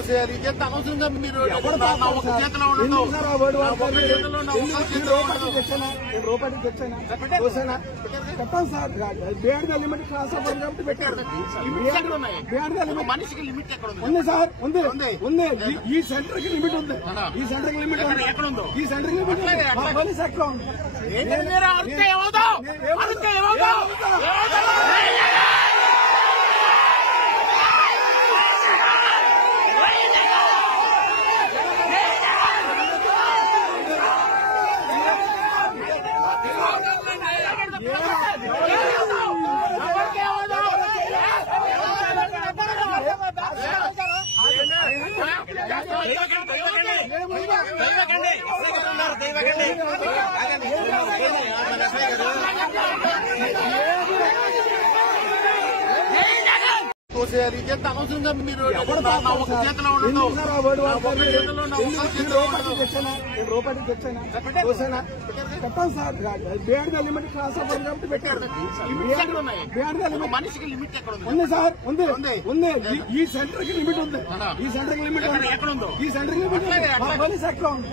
తోసేయాలి చేస్తే అనవసరంగా మీరు చేతిలో రూపాయలు తెచ్చానా తోసేనా చెప్పండి sir. Beyond the limit cross అవ్వదు కాబట్టి పెట్టారు. మనిషికి లిమిట్ ఎక్కడ ఉంది సార్? ఉంది. ఈ సెంటర్ కి లిమిట్ ఉంది. ఈ సెంటర్ కి లిమిట్ ఎక్కడ ఉందో? ఈ సెంటర్ కి లిమిట్ పోలీస్ ఎక్కడ ఉంది? తోసేయాలి చేస్తే అనవసరంగా మీరు చేతిలో రూపాయలు తెచ్చానా తోసేనా చెప్పండి sir. Beyond the limit cross అవ్వదు కాబట్టి పెట్టారు. మనిషికి లిమిట్ ఎక్కడ ఉంది సార్? ఉంది. ఈ సెంటర్ కి లిమిట్ ఉంది. ఈ సెంటర్ కి లిమిట్ ఎక్కడ ఉందో? ఈ సెంటర్ కి లిమిట్ పోలీస్ ఎక్కడ ఉంది?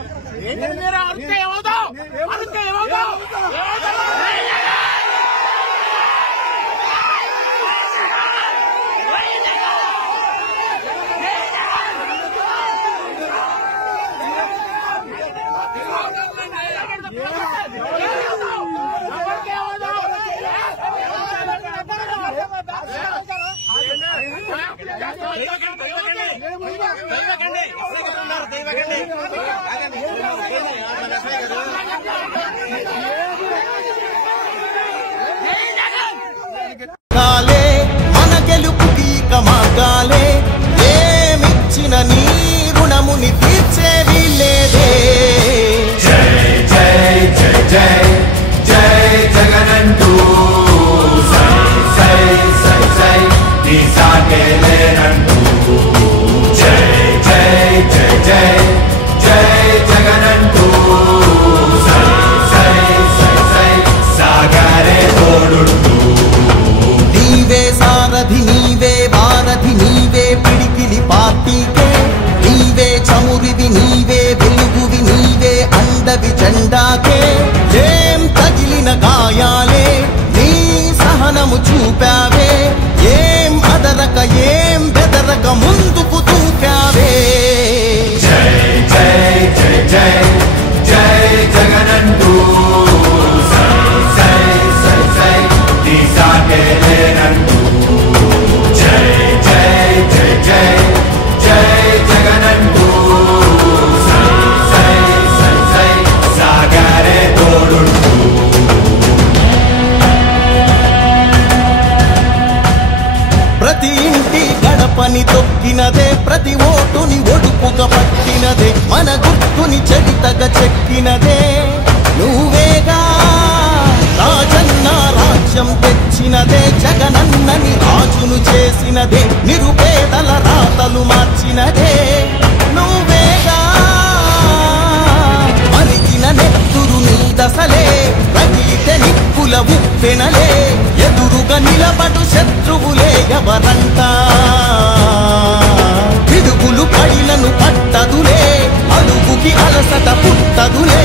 మన గెలుపుకి మార్గాలే ఏమిచ్చిన నీ రుణముని తీర్చేవి లేదే. జై జై జై జై జై జగనంటూ సై సై సై సై నీ సాగే లేనంటూ. జై జై జై జై జై జగనంటూ సై సై సై సై సాగరే తోడుంటూ. నీవే సారథి నీవే వారధి నీవే పిడికిలి పార్టీకే. నీవే చమురివి నీవే వెలుగువి నీవే అండవి జెండాకే. ఏం తగిలిన గాయాలే నీ సహనము చూపావే. ఏం అదరక ఏం బెదరక ముందుకు దూకావే. జై జై జై జై జై జగనంటూ సై సై సై సై నీ సాగే లేనంటూ. జై జై జై జై జై జగనంటూ సై సై సై సై సాగరే తోడుంటూ. ప్రతి ఇంటి గడపని తొక్కినదే ప్రతి ఓటుని ఒడుపుగా పట్టినదే మన గుర్తుని చరితగా చెక్కినదే నువ్వేగా. రాజన్న రాజ్యం తెచ్చినదే జగనన్నని రాజును చేసినదే నిరుపేదల రాతలు మార్చినదే నువ్వేగా. మరిగిన నెత్తురు నీ దశలే రగిలితే నిప్పుల ఉప్పెనలే. ఎదురుగా నిలబడు శత్రువులే ఎవరంట. పిడుగులు పడినను పట్టదులే అడుగుకి అలసట పుట్టదులే.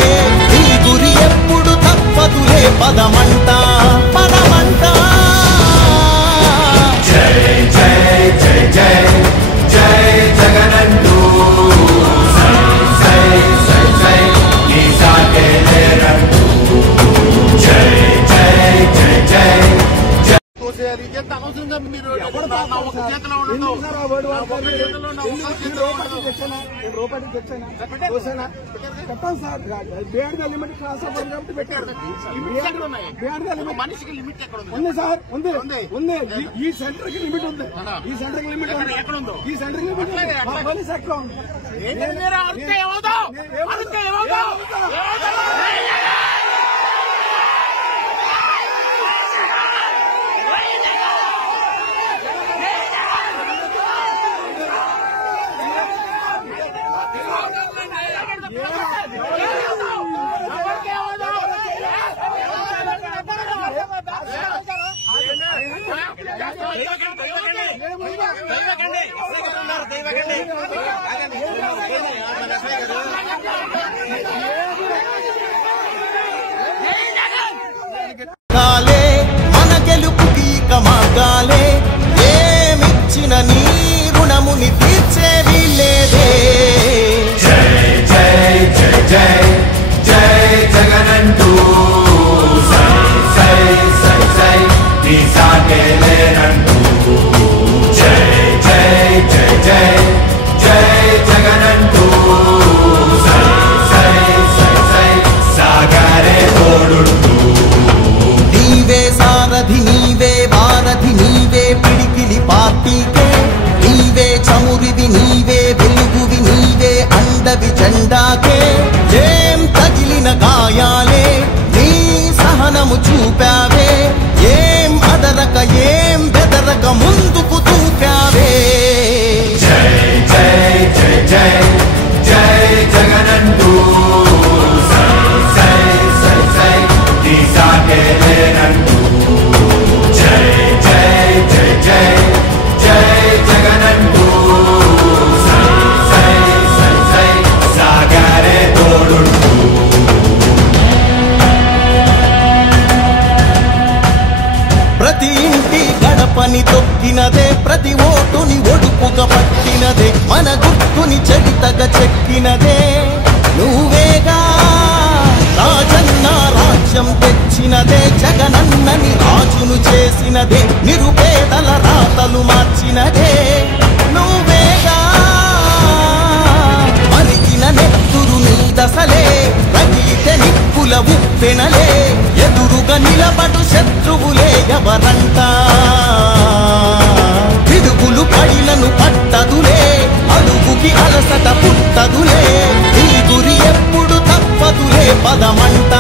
నీ గురి ఎప్పుడు తప్పదులే పదమంట పదమంట. జై జై జై జై జై జగనంటూ సై సై సై సై నీ సాగే లేనంటూ. జై జై జై జై తోసేయాలి చేస్తే అనవసరంగా మీరు చేతిలో రూపాయలు తెచ్చానా తోసేనా చెప్పండి sir. Beyond the limit cross అవ్వదు కాబట్టి పెట్టారు. బియాండ్ ద లిమిట్ మనిషికి లిమిట్ ఎక్కడ ఉంది సార్? ఉంది. ఈ సెంటర్ కి లిమిట్ ఉంది. ఈ సెంటర్ కి లిమిట్ ఎక్కడ ఉందో? ఈ సెంటర్ కి లిమిట్ పోలీస్ ఎక్కడ ఉంది? కాలే మన గెలుపుకి మార్గాలే ఏమిచ్చిన నీ రుణముని తీర్చేవి లేదే జై జై జై జై జై జగనంటూ సై సై సై సై నీ సాటే లేరంటూ జై జై జై జై జై జగనంటూ సై సై సై సై సాగరే తోడుంటూ నీవే సారథి నీవే వారధి నీవే పిడికిలి పార్టీకే నీవే చమురివి నీవే వెలుగువి నీవే అండవి జెండాకే ఏం తగిలిన గాయాలే నీ సహనము చూపావే ఏం అదరక ఏం బెదరక ముందుకు దూకావే జై జై జై జై జై జగనంటూ సై సై సై సై నీ సాటే లేరంటూ జై జై జై జై జై జగనంటూ సై సై సై సై సాగరే తోడుంటూ ప్రతి ఇంటి గడపని తొక్కినదే ప్రతి ఓటుని ఒడుపుగా పట్టినదే మన గుర్తుని చరితగా చెక్కినదే నువ్వేగా రాజన్న రాజ్యం తెచ్చినదే జగనన్నని రాజును చేసినదే నిరుపేదల రాతలు మార్చినదే నువ్వేగా మరిగిన నెత్తురు నీ దశలే రగిలితే నిప్పుల ఉప్పెనలే ఎదురుగా నిలబడు శత్రువులే ఎవరంట పిడుగులు పడినను పట్టదులే అడుగుకి అలసట పుట్టదులే నీ గురి ఎప్పుడు తప్పదులే పదమంట